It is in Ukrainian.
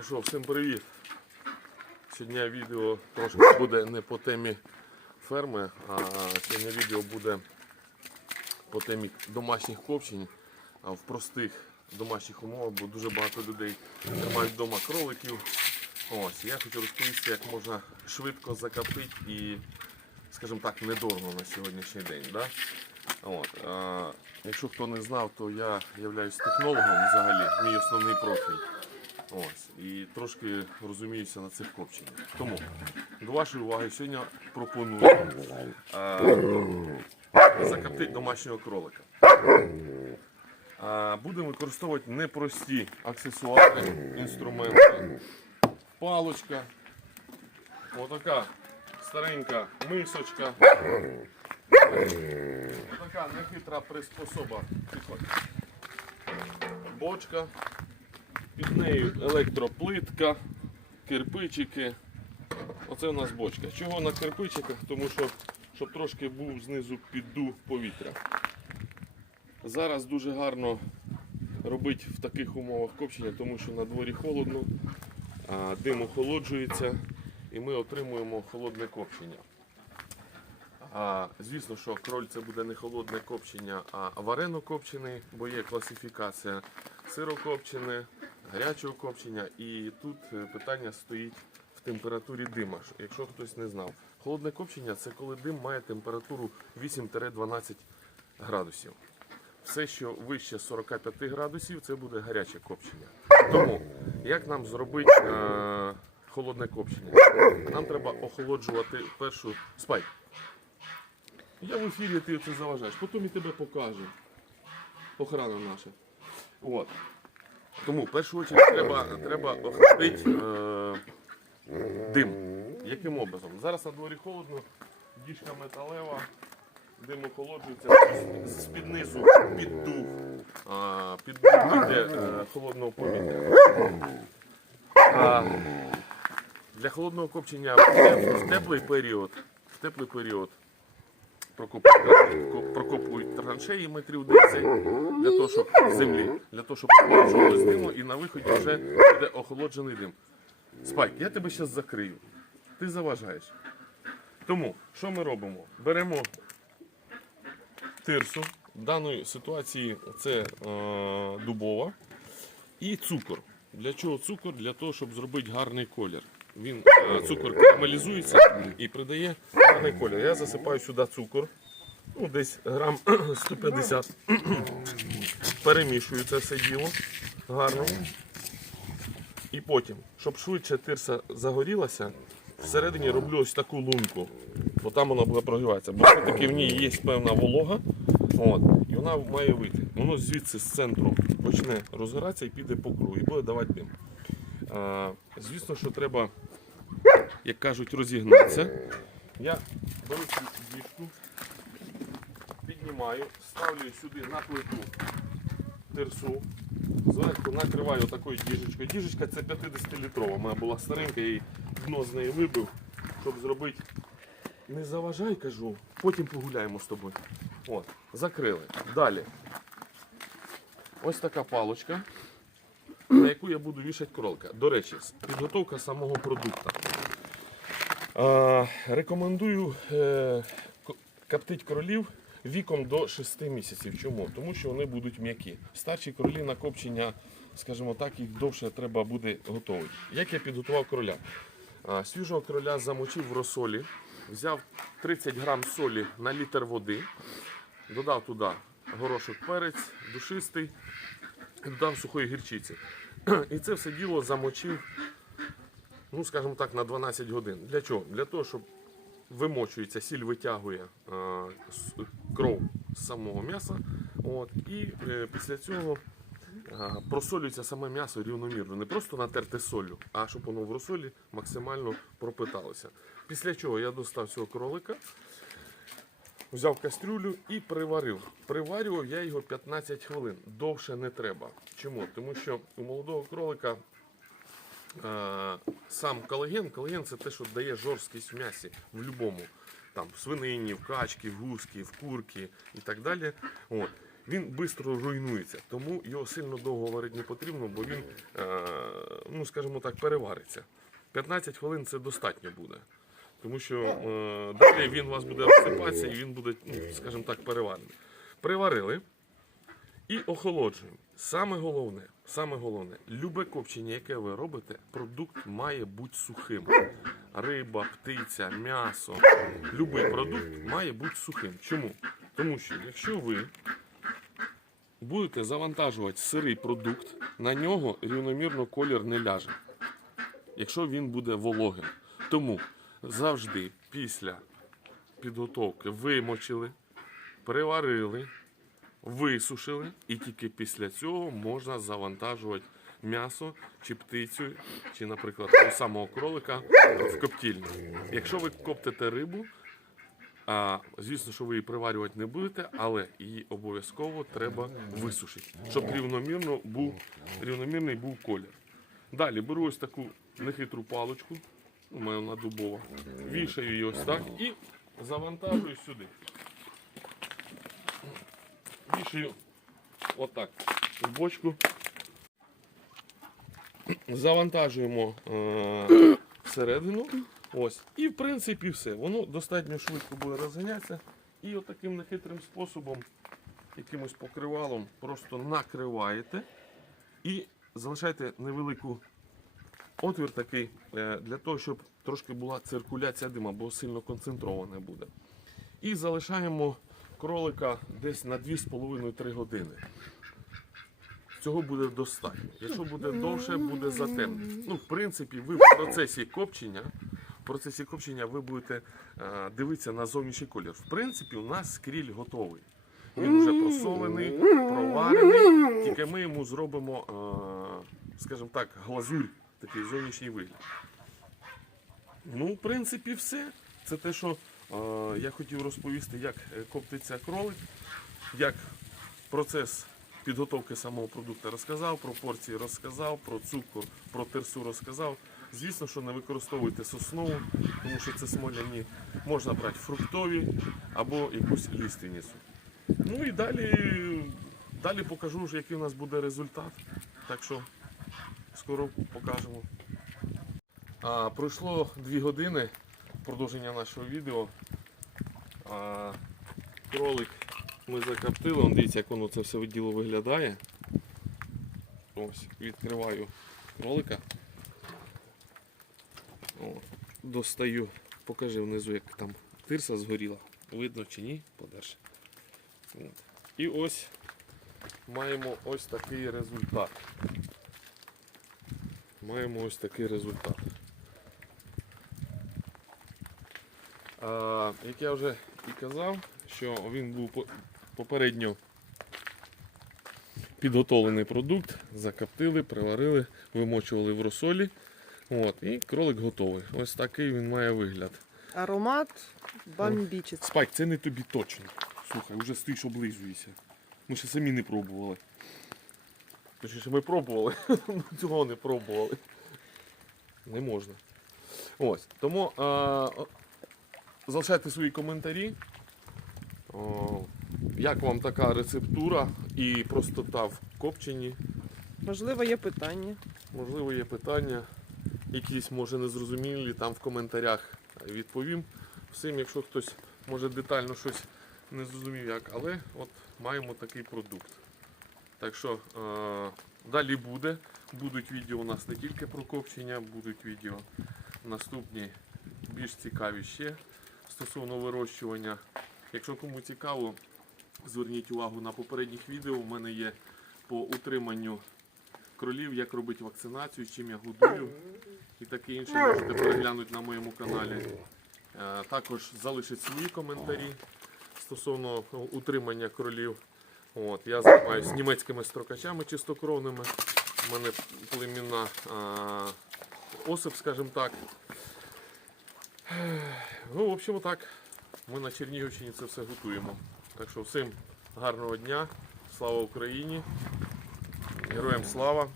Ну що, всім привіт! Сьогодні відео трошки буде не по темі ферми, а сьогодні відео буде по темі домашніх копчень в простих домашніх умовах, бо дуже багато людей тримають вдома кроликів. Ось, я хочу розповісти, як можна швидко закоптити і, скажімо так, недорого на сьогоднішній день. Да? От, а, якщо хто не знав, то я являюсь технологом взагалі, мій основний профіль. Ось, і трошки розуміюся на цих копченнях. Тому до вашої уваги сьогодні пропоную а, закоптити домашнього кролика. А, будемо використовувати непрості аксесуари, інструменти. Палочка, отака старенька мисочка. Така нехитра приспособа. Бочка. Під нею електроплитка, кирпичики. Оце у нас бочка. Чого на кирпичиках? Тому що щоб трошки був знизу піддув повітря. Зараз дуже гарно робити в таких умовах копчення, тому що на дворі холодно, дим охолоджується і ми отримуємо холодне копчення. А, звісно, що кроль це буде не холодне копчення, а варено копчений, бо є класифікація сирокопчене, гарячого копчення. І тут е, питання стоїть в температурі дима. Якщо хтось не знав, холодне копчення це коли дим має температуру 8-12 градусів. Все, що вище 45 градусів, це буде гаряче копчення. Тому як нам зробити е, холодне копчення? Нам треба охолоджувати першу спай. Я в ефірі ти це заважаєш, потім і тебе покажу. Охрана наша. От. Тому в першу чергу треба, треба охладити е, дим. Яким образом? Зараз на дворі холодно, діжка металева, дим охолоджується, з-під низу піддув. А, піддув йде е, холодного повітря. А, для холодного копчення в теплий період, в теплий період прокопують, прокопують траншеї метрів 10 для того, щоб землі, для того, щоб охолоджувалось диму, і на виході вже буде охолоджений дим. Спайк, я тебе зараз закрию. Ти заважаєш. Тому що ми робимо? Беремо тирсу. В даної ситуації це е, дубова і цукор. Для чого цукор? Для того, щоб зробити гарний колір. Він е, цукор карамелізується і придає гарний колір. Я засипаю сюди цукор, ну десь грам 150. Перемішую це все діло гарно. І потім, щоб швидше тирса загорілася, всередині роблю ось таку лунку, бо там вона буде прогріватися. Бо все-таки в ній є певна волога, от, і вона має вийти. Воно звідси з центру почне розгоратися і піде по кругу, і буде давати дим. Звісно, що треба, як кажуть, розігнатися. Я беру цю діжку, піднімаю, ставлю сюди на плиту тирсу. Зверху накриваю такою діжечкою. Діжечка це 50-літрова. Моя була старенька, я її дно з неї вибив, щоб зробити. Не заважай, кажу, потім погуляємо з тобою. От, закрили. Далі. Ось така палочка, на яку я буду вішати кролика. До речі, підготовка самого продукту. А, рекомендую е, ко- коптити кролів віком до 6 місяців. Чому? Тому що вони будуть м'які. Старші кролі на копчення, скажімо так, їх довше треба буде готувати. Як я підготував кроля? А, свіжого кроля замочив в розсолі, взяв 30 грам солі на літр води, додав туди горошок перець, душистий, додав сухої гірчиці. І це все діло замочив ну, скажімо так, на 12 годин. Для чого? Для того, щоб вимочується, сіль витягує кров з самого м'яса. От, і е, після цього просолюється саме м'ясо рівномірно. Не просто натерте солью, а щоб воно в розсолі максимально пропиталося. Після чого я достав цього кролика. Взяв кастрюлю і приварив. Приварював я його 15 хвилин. Довше не треба. Чому? Тому що у молодого кролика е, сам колаген, колаген це те, що дає жорсткість в м'ясі в будь-якому. Там в свинині, в качці, в гуски, в курки і так далі. От. він швидко руйнується, тому його сильно довго варити не потрібно, бо він, е, ну скажімо так, перевариться. 15 хвилин це достатньо буде. Тому що е, далі він у вас буде розсипатися і він буде, ну, скажімо так, переварений. Приварили і охолоджуємо. Саме головне, саме головне, любе копчення, яке ви робите, продукт має бути сухим. Риба, птиця, м'ясо, любий продукт має бути сухим. Чому? Тому що якщо ви будете завантажувати сирий продукт, на нього рівномірно колір не ляже, якщо він буде вологим. Тому завжди після підготовки вимочили, приварили, висушили, і тільки після цього можна завантажувати м'ясо чи птицю, чи, наприклад, того самого кролика в коптільню. Якщо ви коптите рибу, а, звісно, що ви її приварювати не будете, але її обов'язково треба висушити, щоб рівномірно був, рівномірний був колір. Далі беру ось таку нехитру паличку, у мене вона дубова, вішаю її ось так і завантажую сюди. Вішаю отак в бочку. Завантажуємо е, всередину. Ось. І в принципі все. Воно достатньо швидко буде розганятися. І отаким нехитрим способом, якимось покривалом, просто накриваєте і залишаєте невелику отвір такий е, для того, щоб трошки була циркуляція дима, бо сильно концентроване буде. І залишаємо кролика десь на 2,5-3 години. Цього буде достатньо. Якщо буде довше, буде затемнено. Ну, в принципі, ви в процесі копчення, в процесі копчення ви будете е, дивитися на зовнішній колір. В принципі, у нас скріль готовий. Він вже просолений, проварений. Тільки ми йому зробимо, е, скажімо так, глазурь, такий зовнішній вигляд. Ну, в принципі, все. Це те, що е, я хотів розповісти, як е, коптиться кролик, як процес підготовки самого продукту розказав, про порції розказав, про цукор, про терсу розказав. Звісно, що не використовуйте соснову, тому що це смоляні. Можна брати фруктові або якусь лиственницю. Ну і далі, далі покажу, який у нас буде результат. Так що скоро покажемо. А, пройшло 2 години продовження нашого відео. А, кролик ми закоптили, он дивіться, як воно це все діло виглядає. Ось, відкриваю кролика. О, достаю, покажи внизу, як там тирса згоріла. Видно чи ні, подальше. І ось маємо ось такий результат. Маємо ось такий результат. А, як я вже і казав, що він був попередньо підготовлений продукт, закоптили, приварили, вимочували в розсолі. От, і кролик готовий. Ось такий він має вигляд. Аромат бомбічний. Спайк, це не тобі точно. Слухай, вже стоїш облизуєшся. Ми ще самі не пробували. Точніше, ми пробували, але цього не пробували. Не можна. Ось. Тому а, залишайте свої коментарі. О, як вам така рецептура і простота в копченні? Можливо, є питання. Можливо, є питання, якісь може незрозумілі, там в коментарях відповім всім, якщо хтось може детально щось не зрозумів як, але от маємо такий продукт. Так що е, далі буде. Будуть відео у нас не тільки про копчення, будуть відео наступні більш цікаві ще стосовно вирощування. Якщо кому цікаво, зверніть увагу на попередніх відео. У мене є по утриманню кролів, як робити вакцинацію, чим я годую і таке інше можете переглянути на моєму каналі. Е, Також залишіть свої коментарі стосовно утримання кролів. От, я займаюся німецькими строкачами чистокровними. У мене племінна осип, скажімо так. Ну, в общем, так. Ми на Чернігівщині це все готуємо. Так що всім гарного дня, слава Україні, героям слава!